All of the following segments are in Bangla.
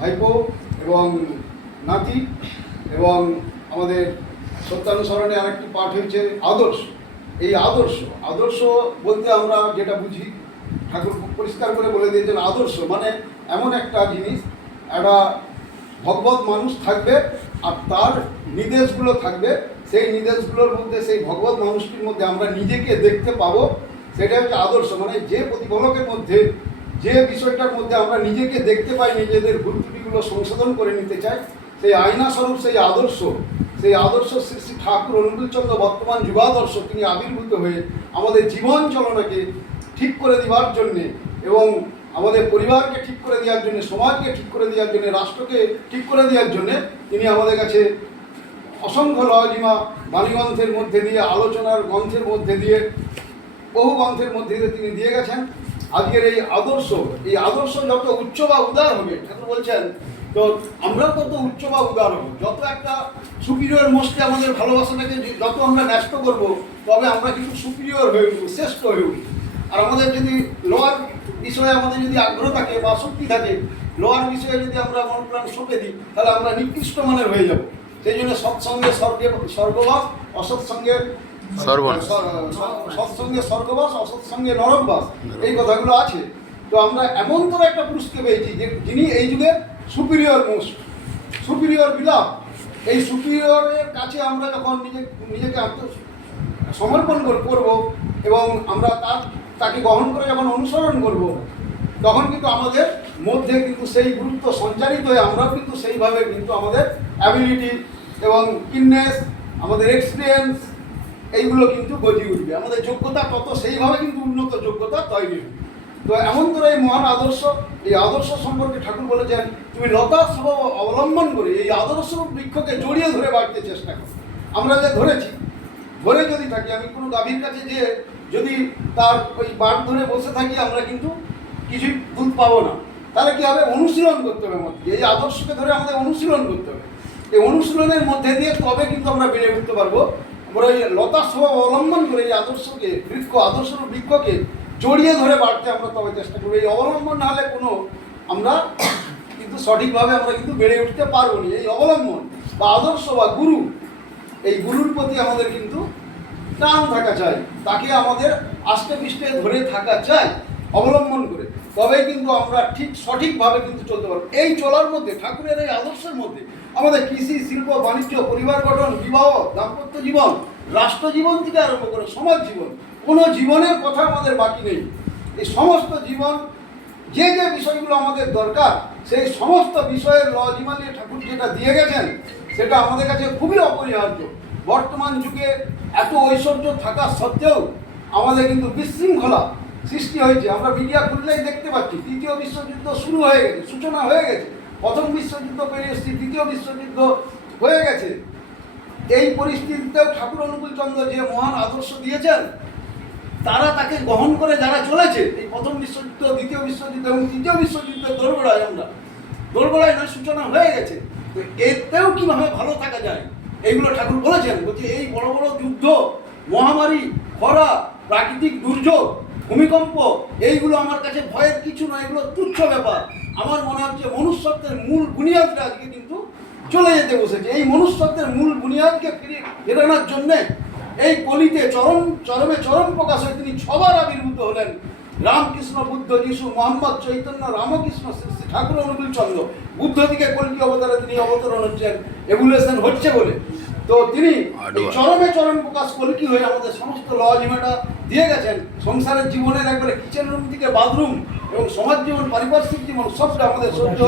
ভাইপো এবং নাতি, এবং আমাদের সত্যানুসরণে আরেকটি পাঠ হয়েছে আদর্শ। এই আদর্শ বলতে আমরা যেটা বুঝি, ঠাকুর পরিষ্কার করে বলে দিয়েছেন, আদর্শ মানে এমন একটা জিনিস, একটা ভগবত মানুষ থাকবে আর তার নির্দেশগুলো থাকবে, সেই নির্দেশগুলোর মধ্যে সেই ভগবত মানুষটির মধ্যে আমরা নিজেকে দেখতে পাবো, সেটা হচ্ছে আদর্শ। মানে যে প্রতিফলকের মধ্যে, যে বিষয়টার মধ্যে আমরা নিজেকে দেখতে পাই, নিজেদের ভুল ত্রুটিগুলো সংশোধন করে নিতে চাই, সেই আয়না স্বরূপ সেই আদর্শ শ্রী শ্রী ঠাকুর অনুকূলচন্দ্র বর্তমান যুগাদর্শ তিনি আবির্ভূত হয়ে আমাদের জীবন চলনাকে ঠিক করে দেওয়ার জন্যে, এবং আমাদের পরিবারকে ঠিক করে দেওয়ার জন্য, সমাজকে ঠিক করে দেওয়ার জন্য, রাষ্ট্রকে ঠিক করে দেওয়ার জন্য তিনি আমাদের কাছে অসংখ্য লজিমা বাণীগ্রন্থের মধ্যে দিয়ে, আলোচনার গ্রন্থের মধ্যে দিয়ে, বহু গ্রন্থের মধ্যে দিয়ে তিনি দিয়ে গেছেন। আজকের এই আদর্শ যত উচ্চ বা উদার হবে, ঠাকুর বলছেন, তো আমরাও তত উচ্চ বা উদার হব। যত একটা সুপিরিয়র মোস্টে আমাদের ভালোবাসাটাকে যত আমরা ন্যস্ত করবো, তবে আমরা কিন্তু সুপিরিয়র হয়ে উঠব, শ্রেষ্ঠ হয়ে উঠব। আর আমাদের যদি লোয়ার বিষয়ে আমাদের যদি আগ্রহ থাকে বা শক্তি থাকে, লোয়ার বিষয়ে যদি আমরা মন প্রাণ সঁপে দিই, তাহলে আমরা নিকৃষ্ট মানের হয়ে যাব। সেই জন্য সৎসঙ্গে স্বর্গবাস, অসৎসঙ্গে সৎসঙ্গে স্বর্গবাস, অসৎসঙ্গে নরকবাস, এই কথাগুলো আছে। তো আমরা এমন করে একটা পুরুষকে পেয়েছি যে যিনি এই যুগের সুপিরিয়র মোস্ট, সুপিরিয়র বিলাপ। এই সুপিরিয়রের কাছে আমরা যখন নিজেকে সমর্পণ করব এবং আমরা তাকে গ্রহণ করে যখন অনুসরণ করব, তখন কিন্তু আমাদের মধ্যে কিন্তু সেই গুরুত্ব সঞ্চারিত হয়ে আমরাও কিন্তু সেইভাবে কিন্তু আমাদের অ্যাবিলিটি এবং কিননেস, আমাদের এক্সপিরিয়েন্স, এইগুলো কিন্তু গজিয়ে উঠবে। আমাদের যোগ্যতা তত সেইভাবে কিন্তু উন্নত যোগ্যতা তৈরি হবে। তো এমন করে এই মহান এই আদর্শ সম্পর্কে ঠাকুর বলেছেন, তুমি লতা স্বভাব অবলম্বন করে এই আদর্শ বৃক্ষকে জড়িয়ে ধরে বাড়তে চেষ্টা করো। আমরা যে ধরে যদি থাকি, আমি কোনো গাভীর কাছে যে যদি তার ওই বাট ধরে বসে থাকি, আমরা কিন্তু কিছুই দুধ পাবো না। তাহলে কী হবে? অনুশীলন করতে হবে আমাদের, এই আদর্শকে ধরে আমাদের অনুশীলন করতে হবে। এই অনুশীলনের মধ্যে দিয়ে তবে কিন্তু আমরা বেড়ে উঠতে পারবো। আমরা এই লতা স্বভাব অবলম্বন করে এই আদর্শ বৃক্ষকে জড়িয়ে ধরে বাড়তে আমরা তবে চেষ্টা করবো। এই অবলম্বন না হলে আমরা কিন্তু সঠিকভাবে আমরা কিন্তু বেড়ে উঠতে পারবো না। এই অবলম্বন বা আদর্শ বা গুরু, এই গুরুর প্রতি আমাদের কিন্তু টান থাকা চাই, তাকে আমাদের আষ্টে পৃষ্ঠে ধরে থাকা চাই অবলম্বন করে, তবেই কিন্তু আমরা ঠিক সঠিকভাবে কিন্তু চলতে পারবো। এই চলার মধ্যে, ঠাকুরের এই আদর্শের মধ্যে আমাদের কৃষি, শিল্প, বাণিজ্য, পরিবার গঠন, বিবাহ, দাম্পত্য জীবন, রাষ্ট্র জীবন থেকে আরম্ভ করে সমাজ জীবন, কোনো জীবনের কথা আমাদের বাকি নেই। এই সমস্ত জীবন যে বিষয়গুলো আমাদের দরকার, সেই সমস্ত বিষয়ের লজিমা নিয়ে ঠাকুর যেটা দিয়ে গেছেন, সেটা আমাদের কাছে খুবই অপরিহার্য। বর্তমান যুগে এত ঐশ্বর্য থাকা সত্ত্বেও আমাদের কিন্তু বিশৃঙ্খলা সৃষ্টি হয়েছে। আমরা মিডিয়া খুললেই দেখতে পাচ্ছি, তৃতীয় বিশ্বযুদ্ধ শুরু হয়ে গেছে, সূচনা হয়ে গেছে। প্রথম বিশ্বযুদ্ধ পেরিয়ে এসেছি, দ্বিতীয় বিশ্বযুদ্ধ হয়ে গেছে। এই পরিস্থিতিতেও ঠাকুর অনুকূলচন্দ্র যে মহান আদর্শ দিয়েছেন, তারা তাকে গ্রহণ করে যারা চলেছে, এই প্রথম বিশ্বযুদ্ধ, দ্বিতীয় বিশ্বযুদ্ধ এবং তৃতীয় বিশ্বযুদ্ধের দোরগোড়ায় নয়, সূচনা হয়ে গেছে। তো এতেও কীভাবে ভালো থাকা যায়, এইগুলো ঠাকুর বলেছেন। বলছে এই বড় বড় যুদ্ধ, মহামারী, খরা, প্রাকৃতিক দুর্যোগ, ভূমিকম্প, এইগুলো আমার কাছে ভয়ের কিছু নয়, এগুলো তুচ্ছ ব্যাপার। আমার মনে হচ্ছে মনুষ্যত্বের মূল বুনিয়াদটা আজকে কিন্তু চলে যেতে বসেছে। এই মনুষ্যত্বের মূল বুনিয়াদকে ফেরানোর জন্যে এই কলিতে চরম প্রকাশ হয়ে তিনি ছবার আবির্ভূত হলেন। রামকৃষ্ণ, বুদ্ধ, যিশু, মোহাম্মদ, চৈতন্য, রামকৃষ্ণ, শ্রী ঠাকুর অনুকূলচন্দ্র। বুদ্ধ থেকে কল্কি অবতারে তিনি অবতরণ হচ্ছেন, এভুলেশন হচ্ছে বলে। তো তিনি চরম প্রকাশ কল্কি হয়ে আমাদের সমস্ত লজিমাটা দিয়ে গেছেন। সংসারের জীবনের একবারে কিচেন রুম থেকে বাথরুম এবং সমাজ জীবন, পারিপার্শ্বিক জীবন, সবটা আমাদের সহ্য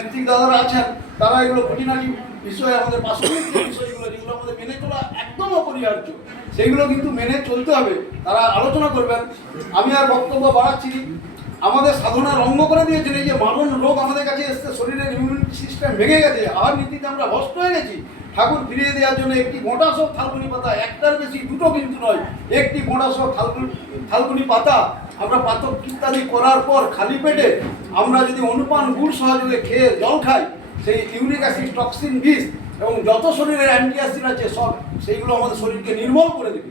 ঋত্বিক দাদারা আছেন, তারা এগুলো খুঁটিনাটি বিষয়ে আমাদের পার্শ্ববর্তী বিষয়গুলো যেগুলো আমাদের মেনে চলা একদম অপরিহার্য, সেইগুলো কিন্তু মেনে চলতে হবে। তারা আলোচনা করবেন। আমি আর বক্তব্য বাড়াচ্ছি। আমাদের সাধনা রঙ্গ করে দিয়েছেন। এই যে মারণ রোগ আমাদের কাছে এসছে, শরীরের ইমিউনিটি সিস্টেম ভেঙে গেছে, আহার নীতিতে আমরা ভ্রষ্ট হয়ে গেছি। ঠাকুর ফিরিয়ে দেওয়ার জন্য একটি মোটা সব থালকুনি পাতা, একটার বেশি, দুটো কিন্তু নয়, একটি মোটা সব থালকুনি পাতা আমরা পাতক ইত্যাদি করার পর খালি পেটে আমরা যদি অনুপান গুড় সহযোগে খেয়ে জল খাই, সেই ইউরিক অ্যাসিড, টক্সিন, বিষ এবং যত শরীরের অ্যান্টি অ্যাসিড আছে সব, সেইগুলো আমাদের শরীরকে নির্মল করে দেবে।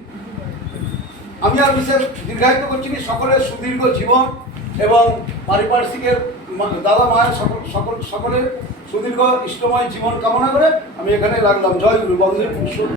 আমি আর বিশেষ দীর্ঘায়িত করছি না। সকলের সুদীর্ঘ জীবন এবং পারিপার্শ্বিকের দাদা মায়ের সকলের সুদীর্ঘ ইষ্টময় জীবন কামনা করে আমি এখানে রাখলাম। জয় গুরু, বন্দে পুরুষ।